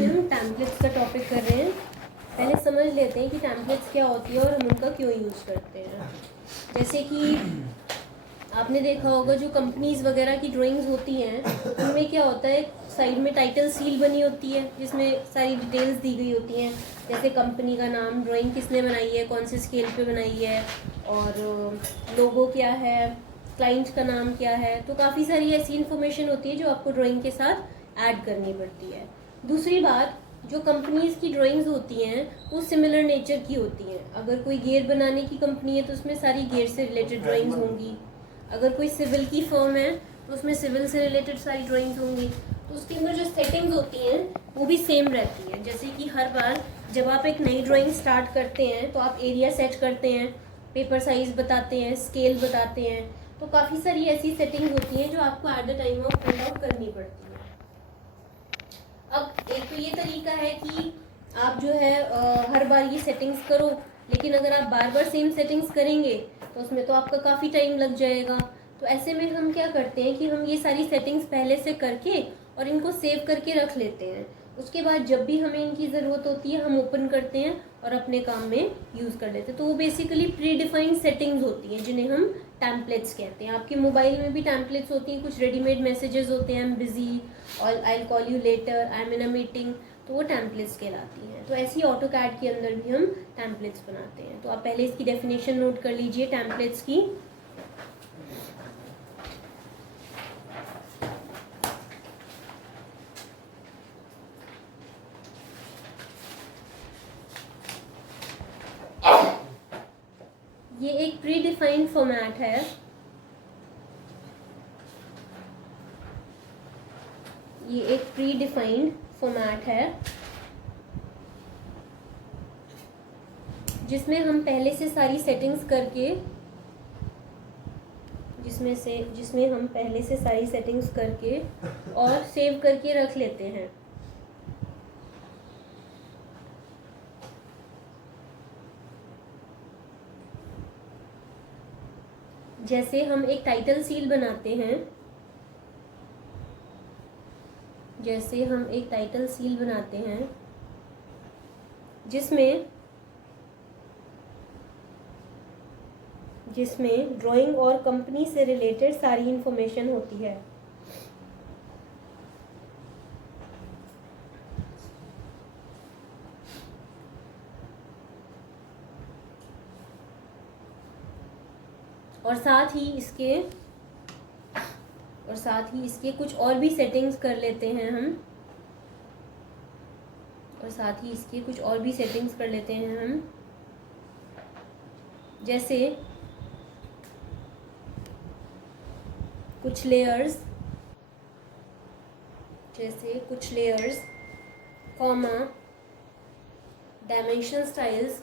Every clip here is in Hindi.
जिसमें हम टेम्पलेट्स का टॉपिक कर रहे हैं। पहले समझ लेते हैं कि टेम्पलेट्स क्या होती है और हम उनका क्यों यूज़ करते हैं। जैसे कि आपने देखा होगा जो कंपनीज वगैरह की ड्राइंग्स होती हैं उनमें क्या होता है, साइड में टाइटल सील बनी होती है जिसमें सारी डिटेल्स दी गई होती हैं, जैसे कंपनी का नाम, ड्राइंग किसने बनाई है, कौन से स्केल पे बनाई है, और लोगो क्या है, क्लाइंट का नाम क्या है। तो काफ़ी सारी ऐसी इन्फॉर्मेशन होती है जो आपको ड्राइंग के साथ ऐड करनी पड़ती है। दूसरी बात, जो कंपनीज की ड्राइंग्स होती हैं वो सिमिलर नेचर की होती हैं। अगर कोई गियर बनाने की कंपनी है तो उसमें सारी गियर से रिलेटेड ड्राइंग्स होंगी। अगर कोई सिविल की फर्म है तो उसमें सिविल से रिलेटेड सारी ड्राइंग्स होंगी। तो उसके अंदर जो सेटिंग्स होती हैं वो भी सेम रहती हैं। जैसे कि हर बार जब आप एक नई ड्राइंग स्टार्ट करते हैं तो आप एरिया सेट करते हैं, पेपर साइज बताते हैं, स्केल बताते हैं। तो काफ़ी सारी ऐसी सेटिंग्स होती हैं जो आपको at the time of print out करनी पड़ती है। अब एक तो ये तरीका है कि आप जो है हर बार ये सेटिंग्स करो, लेकिन अगर आप बार बार सेम सेटिंग्स करेंगे तो उसमें तो आपका काफ़ी टाइम लग जाएगा। तो ऐसे में हम क्या करते हैं कि हम ये सारी सेटिंग्स पहले से करके और इनको सेव करके रख लेते हैं। उसके बाद जब भी हमें इनकी ज़रूरत होती है हम ओपन करते हैं और अपने काम में यूज़ कर लेते हैं। तो वो बेसिकली प्री डिफाइंड सेटिंग्स होती हैं जिन्हें हम टेम्पलेट्स कहते हैं। आपके मोबाइल में भी टेम्पलेट्स होती हैं, कुछ रेडीमेड मैसेजेस होते हैं, आई एम बिजी और I will call you later, I am in a meeting, तो वो टेम्पलेट्स कहलाती हैं। तो ऐसी ऑटो कैड के अंदर भी हम टेम्पलेट्स बनाते हैं। तो आप पहले इसकी डेफिनेशन नोट कर लीजिए टेम्पलेट्स की। ये एक प्री डिफाइंड फॉर्मेट है। ये एक प्री डिफाइंड फॉर्मेट है जिसमें हम पहले से सारी सेटिंग्स करके जिसमें हम पहले से सारी सेटिंग्स करके और सेव करके रख लेते हैं। जैसे हम एक टाइटल सील बनाते हैं, जिसमें ड्राइंग और कंपनी से रिलेटेड सारी इंफॉर्मेशन होती है। और साथ ही इसके कुछ और भी सेटिंग्स कर लेते हैं हम। जैसे कुछ layers, comma, dimensional styles,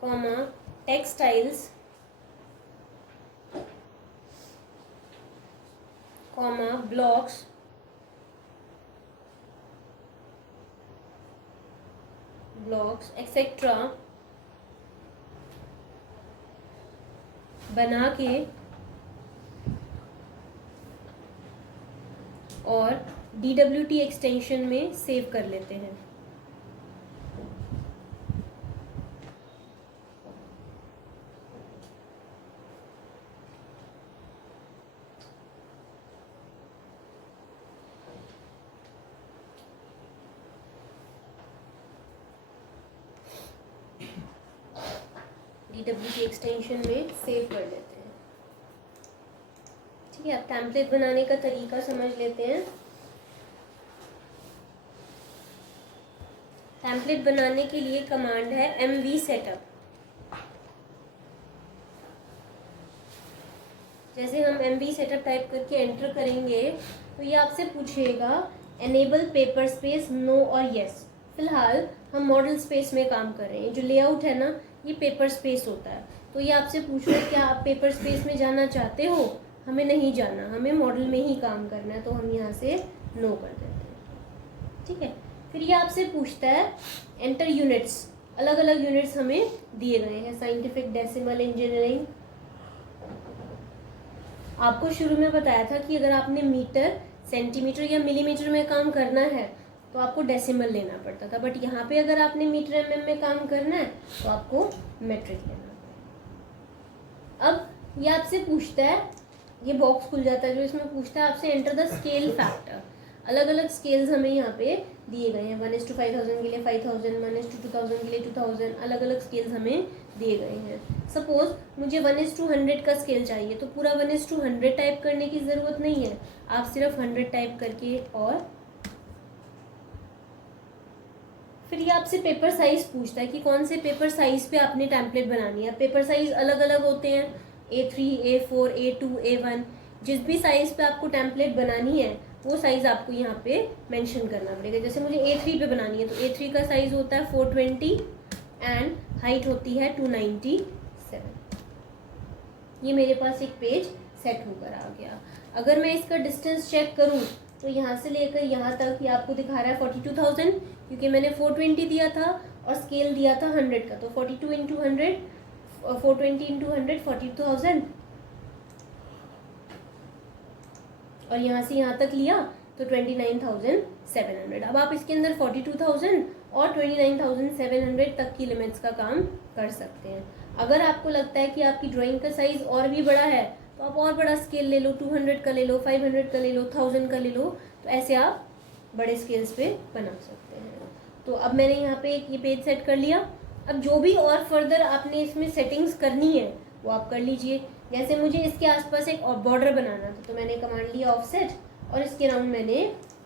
comma, text styles, comma, blocks, etcetera बना के और DWT एक्सटेंशन में सेव कर लेते हैं। DWT एक्सटेंशन में सेव कर लेते हैं। ठीक है, अब टेम्पलेट बनाने का तरीका समझ लेते हैं। टेम्पलेट बनाने के लिए कमांड है MV सेटअप। जैसे हम MV सेटअप टाइप करके एंटर करेंगे तो ये आपसे पूछेगा एनेबल पेपर स्पेस, नो और यस। फिलहाल हम मॉडल स्पेस में काम कर रहे हैं। जो लेआउट है ना, ये पेपर स्पेस होता है। तो ये आपसे पूछ रहे हैं क्या आप पेपर स्पेस में जाना चाहते हो? हमें नहीं जाना, हमें मॉडल में ही काम करना है। तो हम यहाँ से नो कर देते हैं। ठीक है, फिर ये आपसे पूछता है एंटर यूनिट्स। अलग अलग यूनिट्स हमें दिए गए हैं, साइंटिफिक, डेसिमल, इंजीनियरिंग। आपको शुरू में बताया था कि अगर आपने मीटर सेंटीमीटर या मिलीमीटर में काम करना है तो आपको डेसिमल लेना पड़ता था, बट यहाँ पे अगर आपने मीटर एमएम में काम करना है तो आपको मेट्रिक लेना पड़ेगा। अब ये आपसे पूछता है, ये बॉक्स खुल जाता है जो इसमें पूछता है आपसे एंटर द स्केल फैक्टर। अलग अलग स्केल्स हमें यहाँ पे दिए गए हैं, 1:5000 के लिए 5000, 1:2000 के लिए 2000, अलग अलग स्केल्स हमें दिए गए हैं। सपोज मुझे 1:100 का स्केल चाहिए तो पूरा 1:100 टाइप करने की ज़रूरत नहीं है, आप सिर्फ 100 टाइप करके और फिर ये आपसे पेपर साइज पूछता है कि कौन से पेपर साइज पे आपने टेम्पलेट बनानी है। पेपर साइज अलग अलग होते हैं, A3, A4, A2, A1, जिस भी साइज पे आपको टेम्पलेट बनानी है वो साइज आपको यहाँ पे मेंशन करना पड़ेगा। जैसे मुझे A3 पे बनानी है तो A3 का साइज होता है 420 एंड हाइट होती है 297। ये मेरे पास एक पेज सेट होकर आ गया। अगर मैं इसका डिस्टेंस चेक करूँ तो यहाँ से लेकर यहाँ तक ये आपको दिखा रहा है 42,000, क्योंकि मैंने 420 दिया था और स्केल दिया था 100 का, तो 42 इंटू 100, 420 इंटू 100, 42,000, और यहाँ से यहाँ तक लिया तो 29,700। अब आप इसके अंदर 42,000 और 29,700 तक की लिमिट्स का काम कर सकते हैं। अगर आपको लगता है कि आपकी ड्राइंग का साइज और भी बड़ा है तो आप और बड़ा स्केल ले लो, 200 का ले लो, 500 का ले लो, 1000 का ले लो, तो ऐसे आप बड़े स्केल्स पे बना सकते हैं। तो अब मैंने यहाँ पे एक ये पेज सेट कर लिया। अब जो भी और फर्दर आपने इसमें सेटिंग्स करनी है वो आप कर लीजिए। जैसे मुझे इसके आसपास एक और बॉर्डर बनाना था तो मैंने कमांड लिया ऑफसेट और इसके राउंड मैंने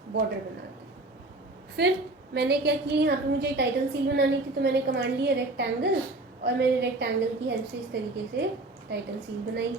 बॉर्डर बना दी। फिर मैंने क्या किया, यहाँ पे मुझे टाइटल सील बनानी थी तो मैंने कमांड लिया रेक्टेंगल और मैंने रेक्टेंगल की हेल्प से इस तरीके से टाइटल सील बनाई।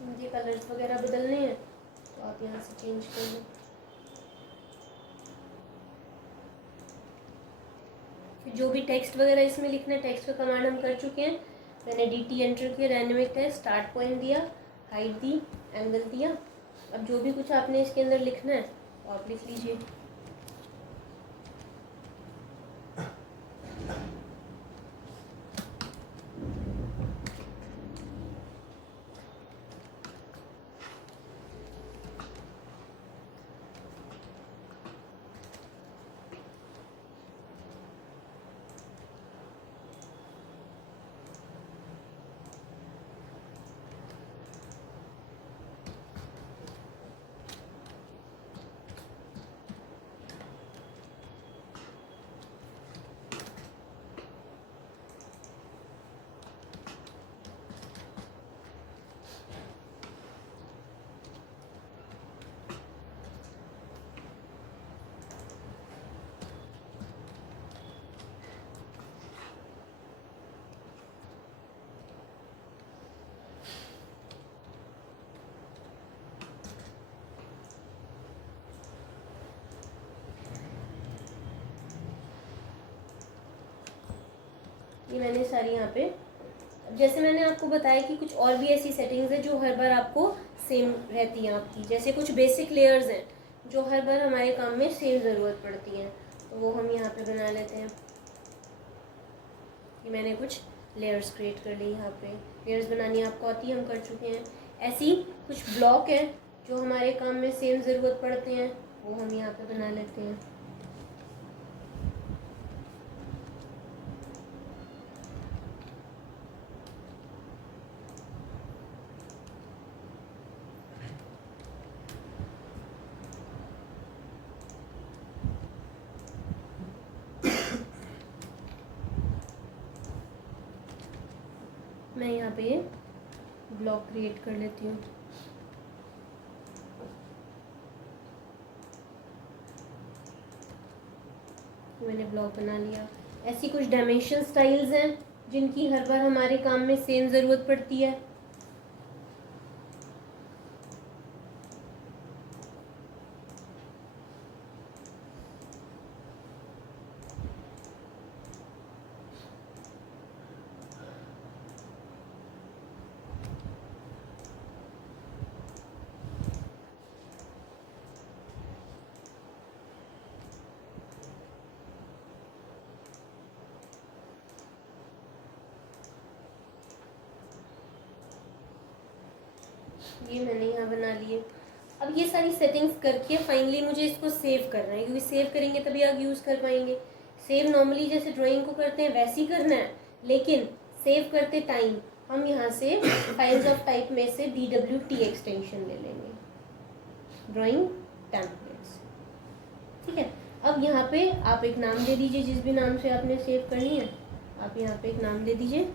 मुझे कलर्स वगैरह बदलने हैं तो आप यहाँ से चेंज कर लो। फिर जो भी टेक्स्ट वगैरह इसमें लिखना है, टेक्स्ट का कमांड हम कर चुके हैं। मैंने DT एंटर किया, डायनेमिक टेक्स्ट, स्टार्ट पॉइंट दिया, हाइट दी, एंगल दिया। अब जो भी कुछ आपने इसके अंदर लिखना है तो आप लिख लीजिए। ये मैंने सारी यहाँ पे, जैसे मैंने आपको बताया कि कुछ और भी ऐसी सेटिंग्स है जो हर बार आपको सेम रहती हैं आपकी। जैसे कुछ बेसिक लेयर्स हैं जो हर बार हमारे काम में सेम ज़रूरत पड़ती हैं, तो वो हम यहाँ पे बना लेते हैं। कि मैंने कुछ लेयर्स क्रिएट कर ली। यहाँ पे लेयर्स बनानी आपको आती है, हम कर चुके हैं। ऐसी कुछ ब्लॉक है जो हमारे काम में सेम ज़रूरत पड़ते हैं, वो हम यहाँ पे बना लेते हैं। मैं यहाँ पे ब्लॉक क्रिएट कर लेती हूँ। मैंने ब्लॉक बना लिया। ऐसी कुछ डायमेंशन स्टाइल्स हैं जिनकी हर बार हमारे काम में सेम ज़रूरत पड़ती है। ये मैंने यहाँ बना लिए। अब ये सारी सेटिंग्स करके फाइनली मुझे इसको सेव करना है, क्योंकि सेव करेंगे तभी आप यूज़ कर पाएंगे। सेव नॉर्मली जैसे ड्राइंग को करते हैं वैसे ही करना है, लेकिन सेव करते टाइम हम यहाँ से फाइल्स ऑफ टाइप में से DWT एक्सटेंशन ले लेंगे, ड्राइंग टेम्पलेट्स। ठीक है, अब यहाँ पे आप एक नाम दे दीजिए, जिस भी नाम से आपने सेव करनी है आप यहाँ पे एक नाम दे दीजिए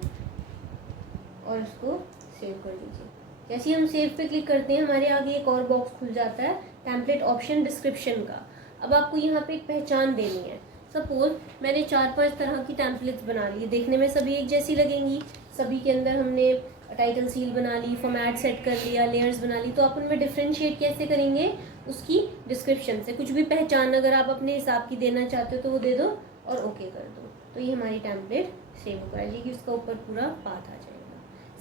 और उसको सेव कर लीजिए। जैसे ही हम सेव पे क्लिक करते हैं हमारे आगे एक और बॉक्स खुल जाता है टेम्पलेट ऑप्शन डिस्क्रिप्शन का। अब आपको यहाँ पे एक पहचान देनी है। सपोज मैंने 4-5 तरह की टेम्पलेट्स बना ली, देखने में सभी एक जैसी लगेंगी, सभी के अंदर हमने टाइटल सील बना ली, फॉर्मेट सेट कर लिया, लेयर्स बना ली, तो आप उनमें डिफ्रेंशिएट कैसे करेंगे? उसकी डिस्क्रिप्शन से। कुछ भी पहचान अगर आप अपने हिसाब की देना चाहते हो तो वो दे दो और ओके कर दो, तो ये हमारी टेम्पलेट सेव हो जाएगी, उसका ऊपर पूरा पाथ आ जाएगा।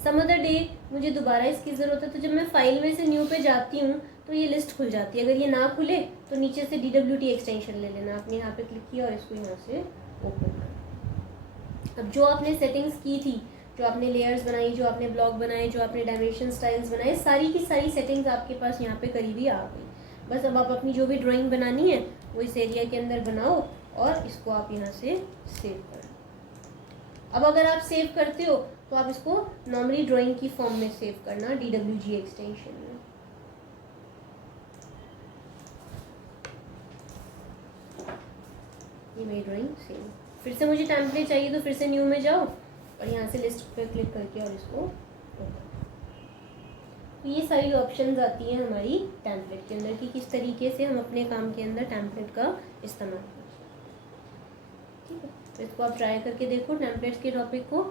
सम अदर डे मुझे दोबारा इसकी ज़रूरत है, तो जब मैं फाइल में से न्यू पे जाती हूँ तो ये लिस्ट खुल जाती है। अगर ये ना खुले तो नीचे से DWT एक्सटेंशन ले लेना, आपने यहाँ पे क्लिक किया और इसको यहाँ से ओपन कर। अब जो आपने सेटिंग्स की थी, जो आपने लेयर्स बनाई, जो आपने ब्लॉक बनाए, जो आपने डायमेंशन स्टाइल्स बनाए, सारी की सारी सेटिंग्स आपके पास यहाँ पे करीबी आ गई। बस अब आप अपनी जो भी ड्राइंग बनानी है वो इस एरिया के अंदर बनाओ और इसको आप यहाँ से सेव करो। अब अगर आप सेव करते हो तो आप इसको नॉर्मली ड्राइंग की फॉर्म में सेव करना DWG एक्सटेंशन में। ये मेरी ड्राइंग सेव। फिर से मुझे टेम्पलेट चाहिए तो फिर से न्यू में जाओ और यहाँ से लिस्ट पे क्लिक करके और इसको ओपन। तो ये सारी ऑप्शंस आती हैं हमारी टेम्पलेट के अंदर कि किस तरीके से हम अपने काम के अंदर टेम्पलेट का इस्तेमाल करते हैं। ठीक है, तो इसको आप ट्राई करके देखो टेम्पलेट्स के टॉपिक को।